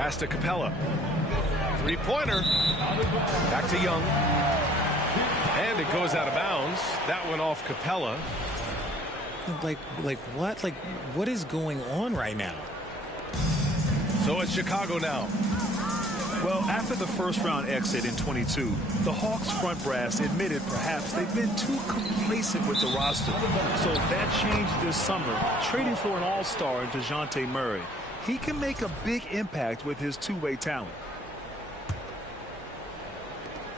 Pass to Capella. Three-pointer. Back to Young. And it goes out of bounds. That went off Capella. Like what? Like, what is going on right now? So it's Chicago now. Well, after the first-round exit in 22, the Hawks front brass admitted perhaps they've been too complacent with the roster. So that changed this summer, trading for an all-star in DeJounte Murray. He can make a big impact with his two-way talent.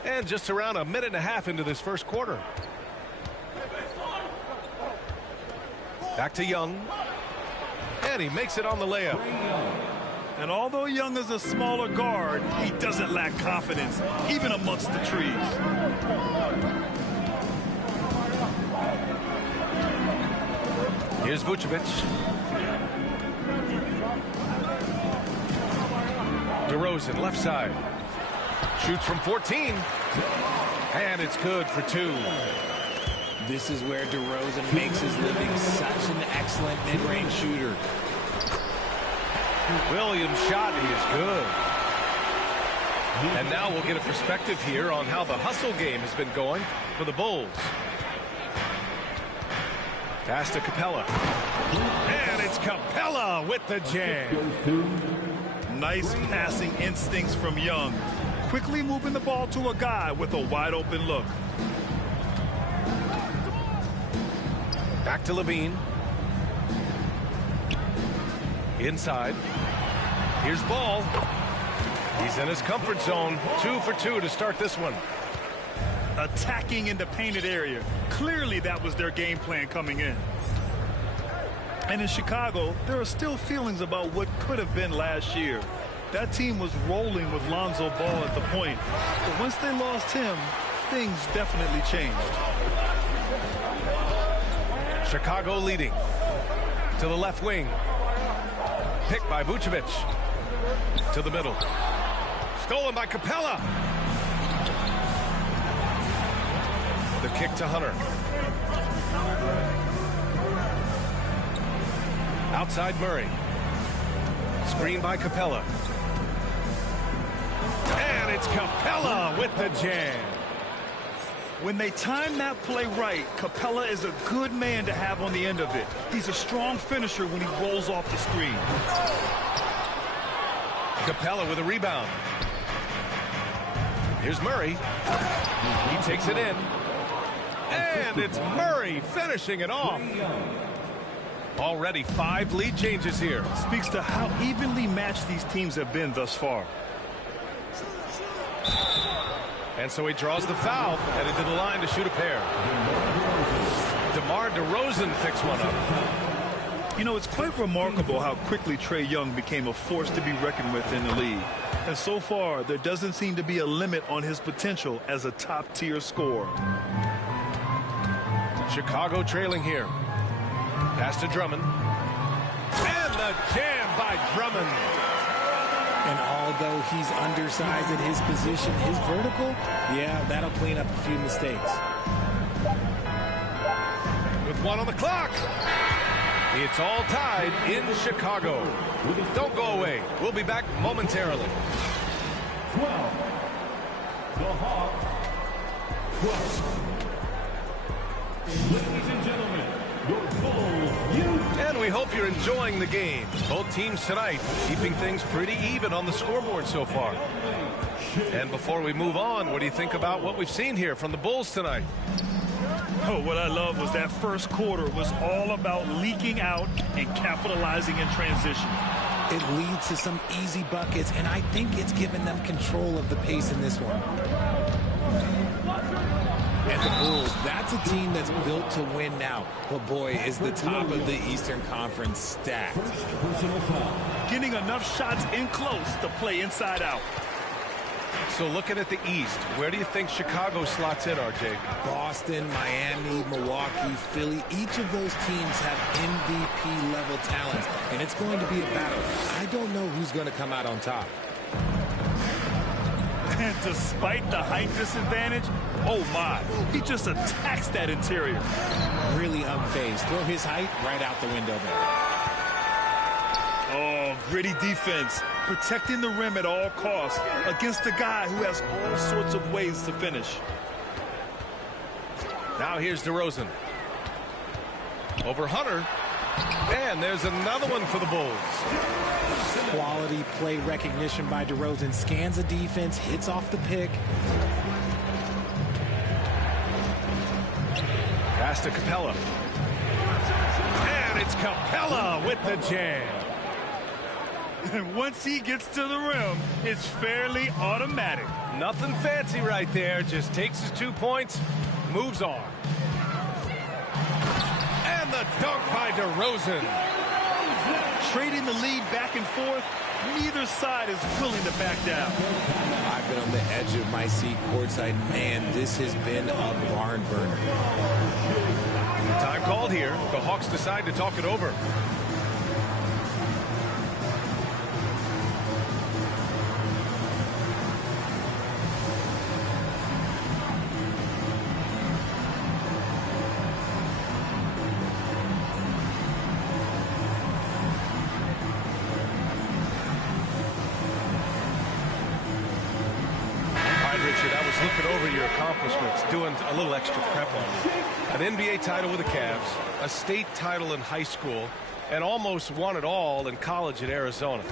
And just around a minute and a half into this first quarter. Back to Young. And he makes it on the layup. And although Young is a smaller guard, he doesn't lack confidence, even amongst the trees. Here's Vucevic. DeRozan, left side. Shoots from 14. And it's good for 2. This is where DeRozan makes his living, such an excellent mid-range shooter. Williams' shot is good. And now we'll get a perspective here on how the hustle game has been going for the Bulls. Pass to Capella. And it's Capella with the jam. Nice passing instincts from Young. Quickly moving the ball to a guy with a wide open look. Back to Levine. Inside. Here's Ball. He's in his comfort zone. 2 for 2 to start this one. Attacking in the painted area. Clearly that was their game plan coming in. And in Chicago, there are still feelings about what could have been last year. That team was rolling with Lonzo Ball at the point. But once they lost him, things definitely changed. Chicago leading. To the left wing. Picked by Vucevic. To the middle. Stolen by Capella. The kick to Hunter. Outside Murray. Screen by Capella. And it's Capella with the jam. When they time that play right, Capella is a good man to have on the end of it. He's a strong finisher when he rolls off the screen. Capella with a rebound. Here's Murray. He takes it in. And it's Murray finishing it off. Already 5 lead changes here. Speaks to how evenly matched these teams have been thus far. And so he draws the foul, headed to the line to shoot a pair. DeMar DeRozan picks one up. You know, it's quite remarkable how quickly Trae Young became a force to be reckoned with in the league. And so far, there doesn't seem to be a limit on his potential as a top-tier scorer. Chicago trailing here. Pass to Drummond. And the jam by Drummond. And although he's undersized at his position, his vertical, yeah, that'll clean up a few mistakes. With 1 on the clock. It's all tied in Chicago. Don't go away. We'll be back momentarily. 12. The Hawks. 12. Ladies and gentlemen, your Bulls. And we hope you're enjoying the game. Both teams tonight keeping things pretty even on the scoreboard so far. And before we move on, what do you think about what we've seen here from the Bulls tonight? Oh, what I love was that first quarter was all about leaking out and capitalizing in transition. It leads to some easy buckets, and I think it's given them control of the pace in this one. And the Bulls, that's a team that's built to win now. But boy, is the top of the Eastern Conference stacked. Getting enough shots in close to play inside out. So looking at the East, where do you think Chicago slots in, RJ? Boston, Miami, Milwaukee, Philly, each of those teams have MVP-level talents, and it's going to be a battle. I don't know who's going to come out on top. And despite the height disadvantage, oh my, he just attacks that interior. Really unfazed. Throw his height right out the window there. Oh, gritty defense, protecting the rim at all costs against a guy who has all sorts of ways to finish. Now here's DeRozan. Over Hunter. And there's another one for the Bulls. Quality play recognition by DeRozan. Scans the defense, hits off the pick. Pass to Capella. And it's Capella with the jam. And once he gets to the rim, it's fairly automatic. Nothing fancy right there. Just takes his 2 points, moves on. And the dunk by DeRozan. Trading the lead back and forth, neither side is willing to back down. I've been on the edge of my seat courtside. Man, this has been a barn burner. Time called here. The Hawks decide to talk it over. Looking over your accomplishments, doing a little extra prep on you. An NBA title with the Cavs, a state title in high school, and almost won it all in college at Arizona.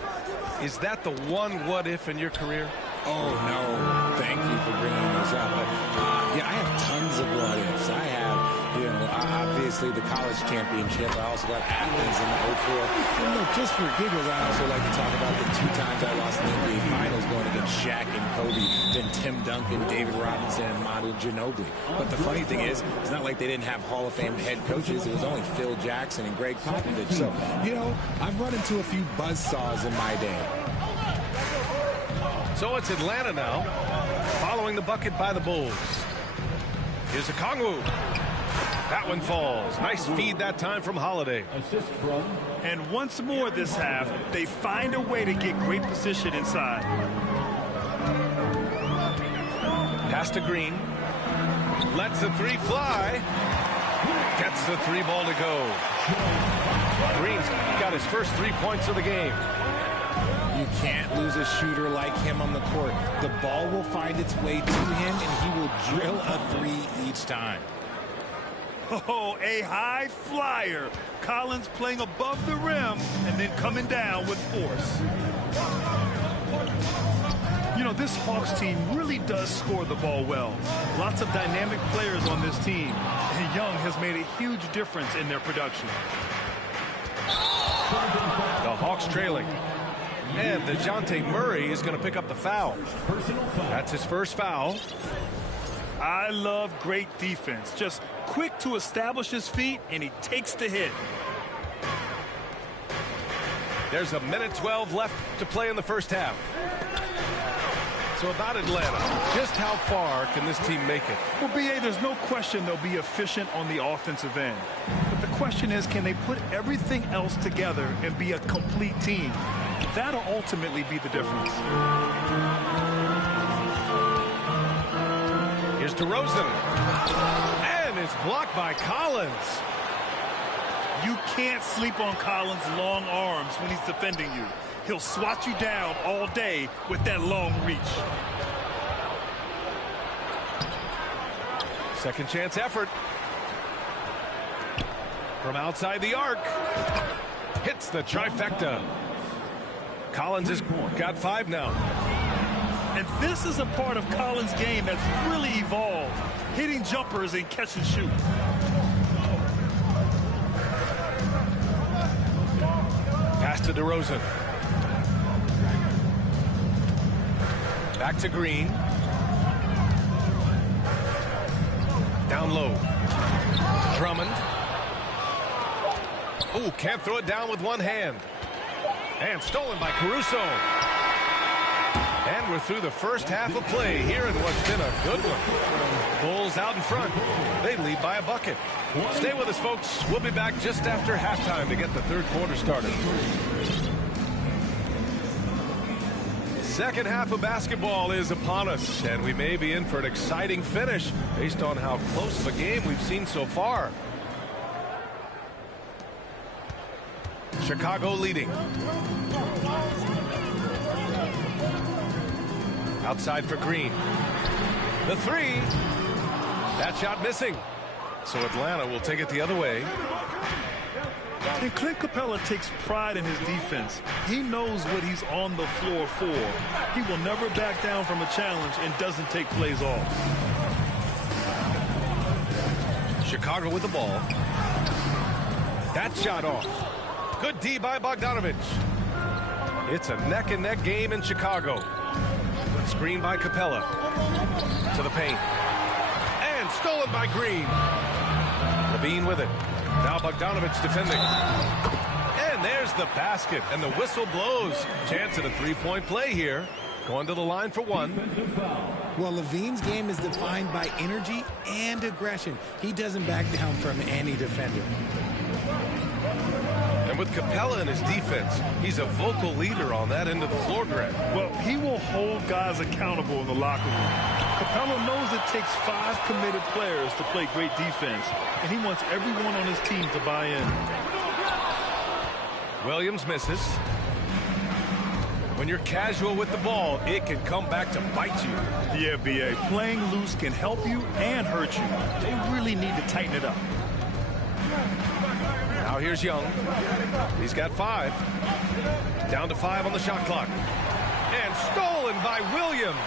Is that the one what-if in your career? Oh, no. Thank you for bringing this up. But, yeah, I have tons of what-ifs. I have, obviously the college championship. I also got Athens in the 04. And look, just for giggles, I also like to talk about the 2 times I lost in the NBA Finals going against Shaq and Kobe, then Tim Duncan, David Robinson, and Manu Ginobili. But the funny thing is, it's not like they didn't have Hall of Fame head coaches. It was only Phil Jackson and Greg Popovich. So, I've run into a few buzzsaws in my day. So it's Atlanta now, following the bucket by the Bulls. Here's a Kongwu. That one falls. Nice feed that time from Holiday. And once more this half, they find a way to get great position inside. Pass to Green. Lets the 3 fly. Gets the 3 ball to go. Green's got his first 3 points of the game. You can't lose a shooter like him on the court. The ball will find its way to him, and he will drill a 3 each time. Oh, a high flyer. Collins playing above the rim and then coming down with force. This Hawks team really does score the ball well. Lots of dynamic players on this team, and Young has made a huge difference in their production. The Hawks trailing. And DeJounte Murray is going to pick up the foul. That's his first foul. I love great defense. Just quick to establish his feet, and he takes the hit. There's 1:12 left to play in the first half. So about Atlanta, just how far can this team make it? Well, B.A., there's no question they'll be efficient on the offensive end. But the question is, can they put everything else together and be a complete team? That'll ultimately be the difference. Here's DeRozan. And it's blocked by Collins. You can't sleep on Collins' long arms when he's defending you. He'll swat you down all day with that long reach. Second chance effort. From outside the arc. Hits the trifecta. Collins has got 5 now. And this is a part of Collins' game that's really evolved. Hitting jumpers and catch and shoot. Pass to DeRozan. Back to Green. Down low. Drummond. Ooh, can't throw it down with one hand. And stolen by Caruso. And we're through the first half of play here in what's been a good one. Bulls out in front. They lead by a bucket. Stay with us, folks. We'll be back just after halftime to get the third quarter started. Second half of basketball is upon us, and we may be in for an exciting finish based on how close of a game we've seen so far. Chicago leading. Outside for Green. The three. That shot missing. So Atlanta will take it the other way. And Clint Capella takes pride in his defense. He knows what he's on the floor for. He will never back down from a challenge and doesn't take plays off. Chicago with the ball. That shot off. Good D by Bogdanovich. It's a neck-and-neck game in Chicago. Screen by Capella. To the paint. And stolen by Green. Levine with it. Now Bogdanovich defending. And there's the basket. And the whistle blows. Chance at a three-point play here. Going to the line for one. Well, Levine's game is defined by energy and aggression. He doesn't back down from any defender. And with Capella in his defense, he's a vocal leader on that end of the floor, Greg. Well, he will hold guys accountable in the locker room. Capella knows it takes 5 committed players to play great defense, and he wants everyone on his team to buy in. Williams misses. When you're casual with the ball, it can come back to bite you. Yeah, B.A. Playing loose can help you and hurt you. They really need to tighten it up. Now here's Young. He's got 5. Down to 5 on the shot clock. And stolen by Williams.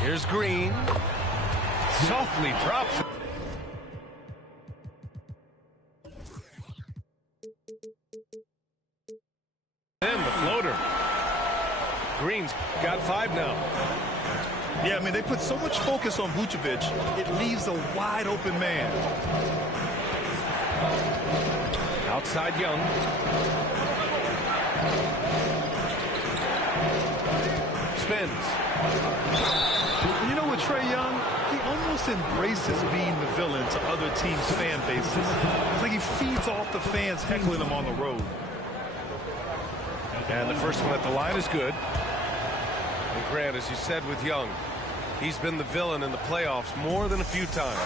Here's Green. Softly drops it. And the floater. Green's got 5 now. Yeah, I mean, they put so much focus on Vucevic, it leaves a wide open man. Outside Young. Spins. You know, with Trae Young, he almost embraces being the villain to other teams' fan bases. It's like he feeds off the fans heckling him on the road. And the first one at the line is good. And Grant, as you said with Young, he's been the villain in the playoffs more than a few times.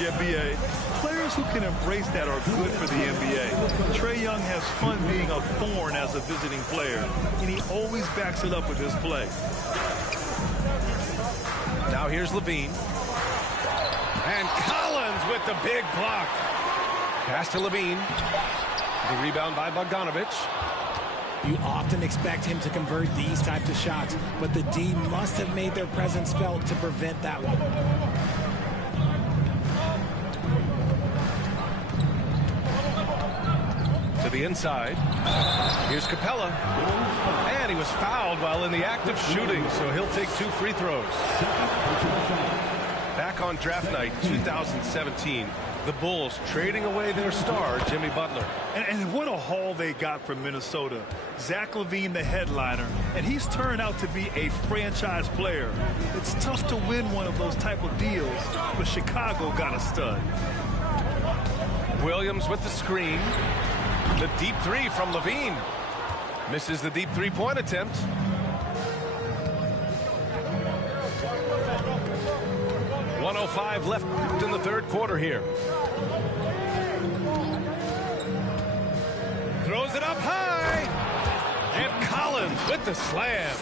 Yeah, B.A. Players who can embrace that are good for the NBA. Trae Young has fun being a thorn as a visiting player, and he always backs it up with his play. Now here's Levine. And Collins with the big block. Pass to Levine. The rebound by Bogdanovich. You often expect him to convert these types of shots, but the D must have made their presence felt to prevent that one. To the inside. Here's Capella. And he was fouled while in the act of shooting, so he'll take 2 free throws. Back on draft night 2017, the Bulls trading away their star, Jimmy Butler. And what a haul they got from Minnesota. Zach LaVine, the headliner, and he's turned out to be a franchise player. It's tough to win one of those type of deals, but Chicago got a stud. Williams with the screen. The deep 3 from Levine. Misses the deep 3-point attempt. .105 left in the third quarter here. Throws it up high. And Collins with the slam.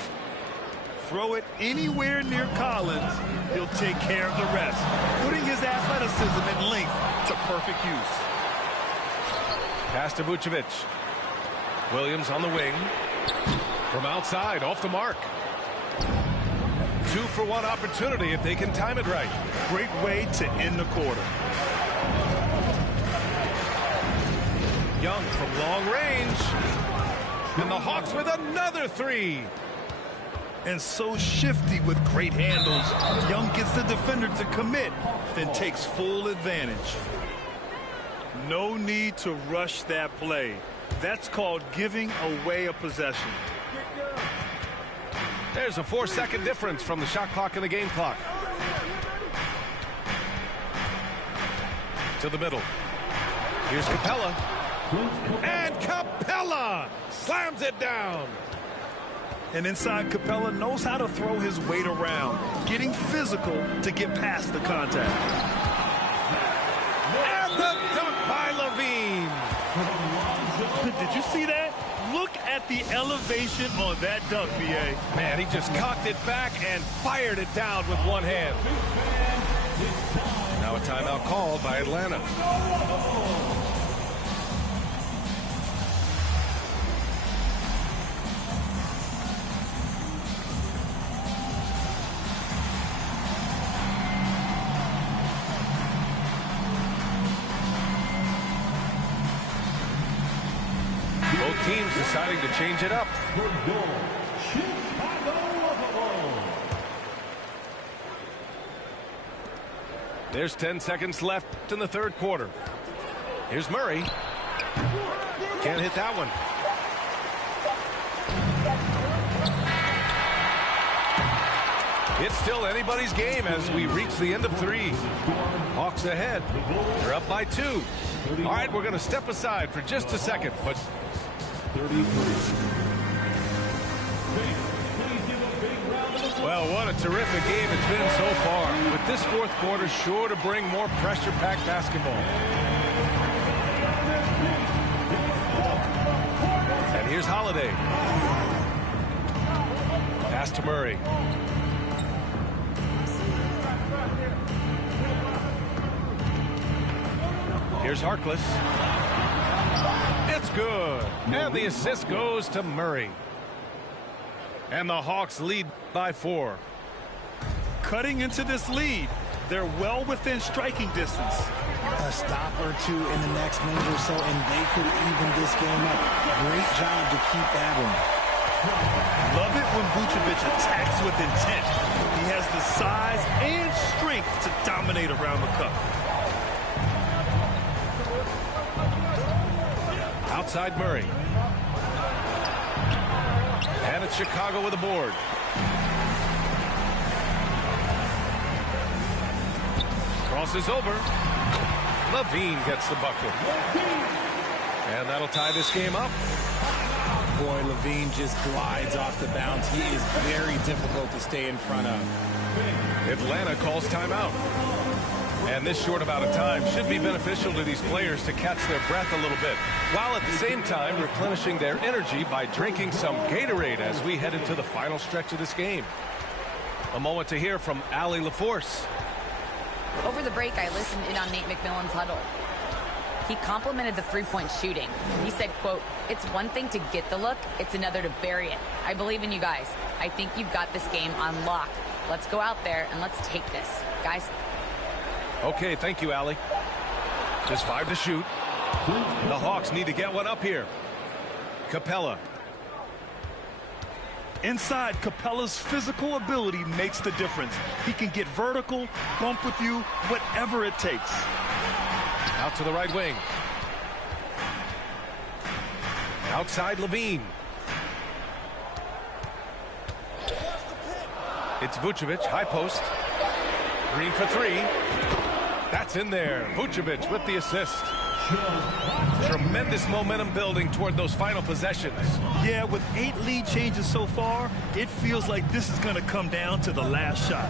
Throw it anywhere near Collins, he'll take care of the rest. Putting his athleticism and length to perfect use. Pass to Vucevic. Williams on the wing. From outside, off the mark. 2-for-1 opportunity if they can time it right. Great way to end the quarter. Young from long range. And the Hawks with another 3. And so shifty with great handles. Young gets the defender to commit, then takes full advantage. No need to rush that play. That's called giving away a possession. There's a 4-second difference from the shot clock and the game clock. To the middle. Here's Capella. And Capella slams it down. And inside, Capella knows how to throw his weight around, getting physical to get past the contact. And the dunk Did you see that? Look at the elevation on that dunk, B.A. Man, he just cocked it back and fired it down with one hand. Now a timeout called by Atlanta. Both teams deciding to change it up. There's 10 seconds left in the third quarter. Here's Murray. Can't hit that one. It's still anybody's game as we reach the end of three. Hawks ahead. They're up by 2. All right, we're going to step aside for just a second, but 33. well, what a terrific game it's been so far. With this fourth quarter sure to bring more pressure-packed basketball. And here's Holiday. Pass to Murray. Here's Harkless. It's good. And the assist goes to Murray. And the Hawks lead by 4. Cutting into this lead. They're well within striking distance. A stop or two in the next minute or so, and they could even this game up. Great job to keep battling. Love it when Vucevic attacks with intent. He has the size and strength to dominate around the cup. Outside Murray. And it's Chicago with a board. Crosses over. Levine gets the bucket. And that'll tie this game up. Boy, Levine just glides off the bounce. He is very difficult to stay in front of. Atlanta calls timeout. And this short amount of time should be beneficial to these players to catch their breath a little bit, while at the same time replenishing their energy by drinking some Gatorade as we head into the final stretch of this game. A moment to hear from Allie LaForce. Over the break, I listened in on Nate McMillan's huddle. He complimented the three-point shooting. He said, quote, "It's one thing to get the look, it's another to bury it. I believe in you guys. I think you've got this game on lock. Let's go out there and let's take this. Guys." Okay, thank you, Allie. Just 5 to shoot. The Hawks need to get one up here. Capella. Inside, Capella's physical ability makes the difference. He can get vertical, bump with you, whatever it takes. Out to the right wing. Outside Levine. It's Vucevic, high post. Green for 3. That's in there. Vucevic with the assist. Tremendous momentum building toward those final possessions. Yeah, with 8 lead changes so far, it feels like this is going to come down to the last shot.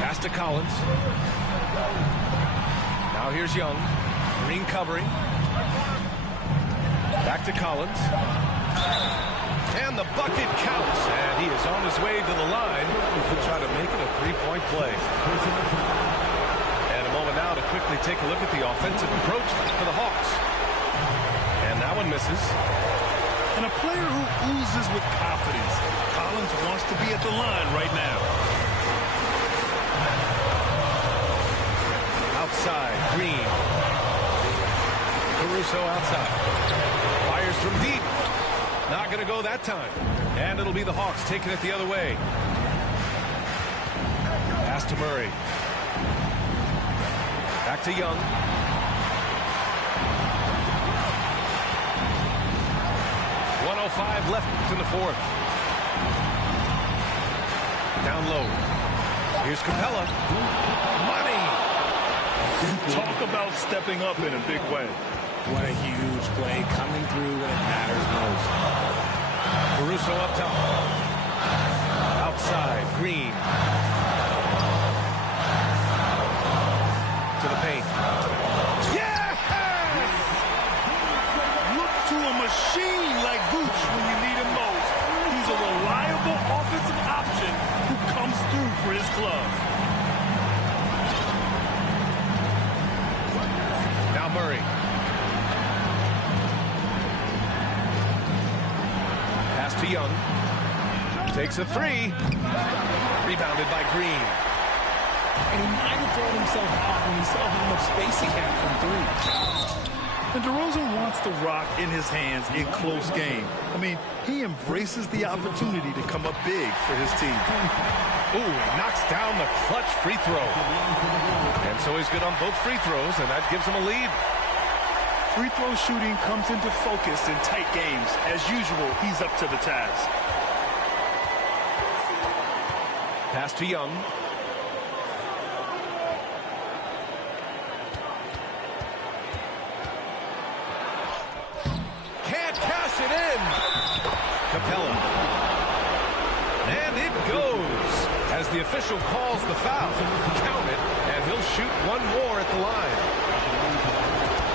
Pass to Collins. Now here's Young. Green covering. Back to Collins. And the bucket counts. And he is on his way to the line to try to make it a 3-point play. And a moment now to quickly take a look at the offensive approach for the Hawks. And that one misses. And a player who oozes with confidence. Collins wants to be at the line right now. Outside, Green. Caruso outside. Fires from deep. Not going to go that time. And it'll be the Hawks taking it the other way. Pass to Murray. Back to Young. .105 left in the fourth. Down low. Here's Capella. Money! Talk about stepping up in a big way. What a huge play, coming through when it matters most. Caruso up top. Outside, Green. To the Murray. Pass to Young. Takes a three. Rebounded by Green. And he might have thrown himself off when he saw how much space he had from three. And DeRozan wants the rock in his hands in close game. I mean, he embraces the opportunity to come up big for his team. Ooh, he knocks down the clutch free throw. And so he's good on both free throws, and that gives him a lead. Free throw shooting comes into focus in tight games. As usual, he's up to the task. Pass to Young. Can't cash it in. Capella. And it goes. As the official calls the foul. Count it, and he'll shoot one more at the line.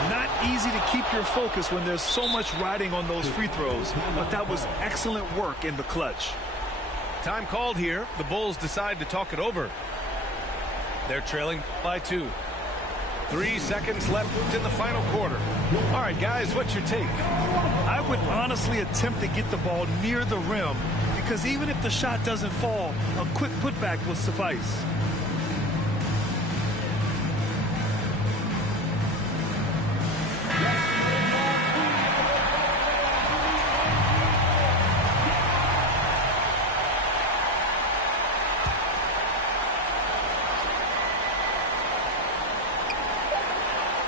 Not easy to keep your focus when there's so much riding on those free throws, but that was excellent work in the clutch. Time called here. The Bulls decide to talk it over. They're trailing by 2. 3 seconds left in the final quarter. All right, guys, what's your take? I would honestly attempt to get the ball near the rim, because even if the shot doesn't fall, a quick putback will suffice.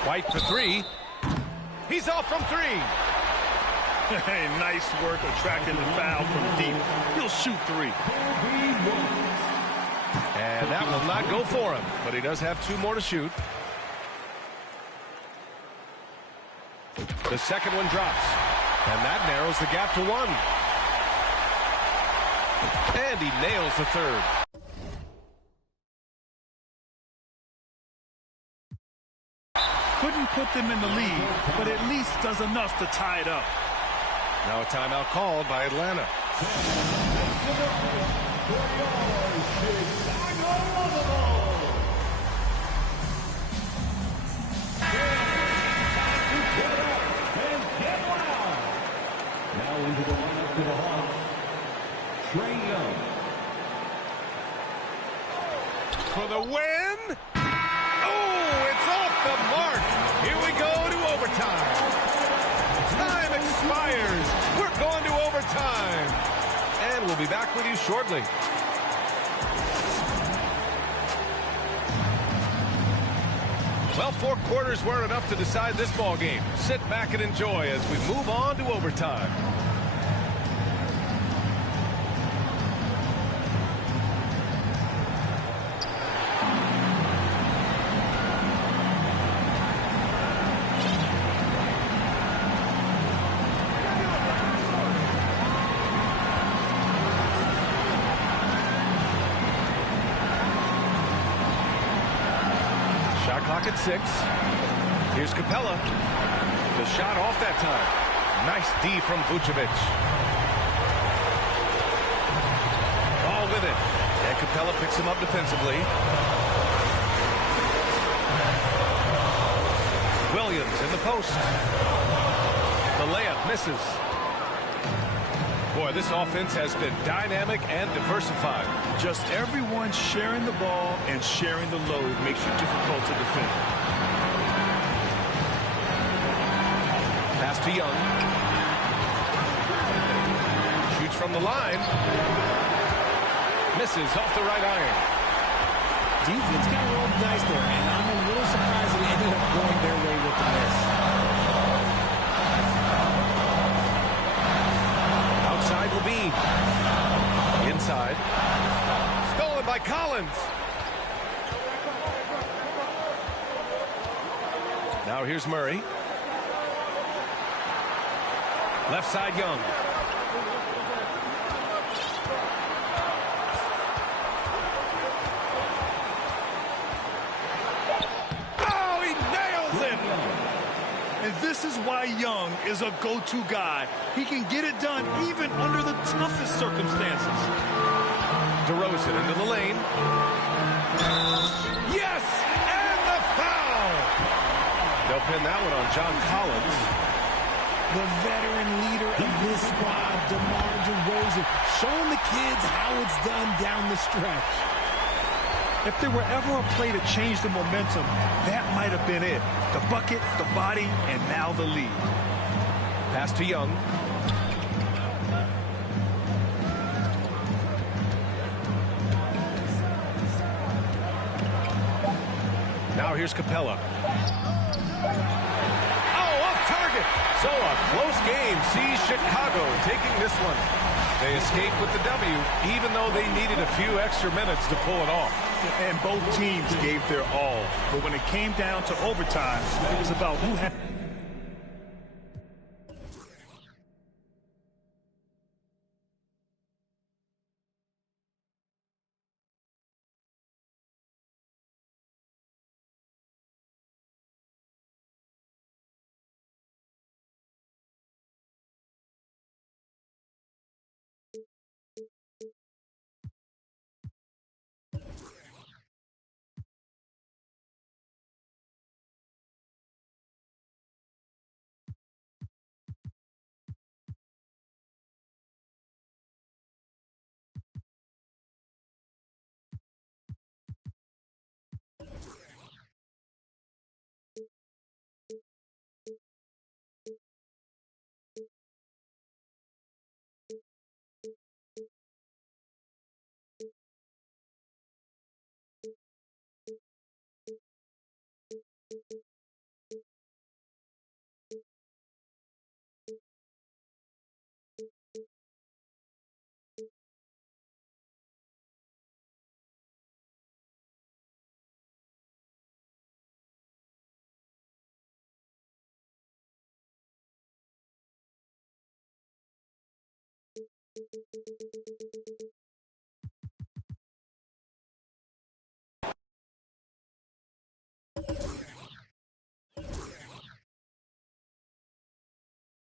White for 3. He's off from 3. Hey, nice work attracting the foul from deep. He'll shoot 3. And that will not go for him, but he does have 2 more to shoot. The second one drops, and that narrows the gap to 1. And he nails the third. Couldn't put them in the lead, but at least does enough to tie it up. Now a timeout called by Atlanta. Now into the lineup for the Hawks, Trae Young. For the win. Oh, it's off the mark. Here we go to overtime. Time expires. We're going to overtime. And we'll be back with you shortly. Well, 4 quarters weren't enough to decide this ball game. Sit back and enjoy as we move on to overtime. Clock at 6. Here's Capella. The shot off that time. Nice D from Vucevic. Ball with it. And Capella picks him up defensively. Williams in the post. The layup misses. Boy, this offense has been dynamic and diversified. Just everyone sharing the ball and sharing the load makes you difficult to defend. Pass to Young. Shoots from the line. Misses off the right iron. Defense got rolled nice there, and I'm a little surprised that it ended up going their way with the miss. Outside Levine. Inside. Stolen by Collins. Now here's Murray. Left side Young. Oh, he nails it! And this is why Young is a go-to guy. He can get it done even under the toughest circumstances. DeRozan into the lane. Yes! And the foul! They'll pin that one on John Collins. The veteran leader of this squad, DeMar DeRozan, showing the kids how it's done down the stretch. If there were ever a play to change the momentum, that might have been it. The bucket, the body, and now the lead. Pass to Young. Now here's Capella. So a close game sees Chicago taking this one. They escaped with the W, even though they needed a few extra minutes to pull it off. And both teams gave their all. But when it came down to overtime, it was about who had...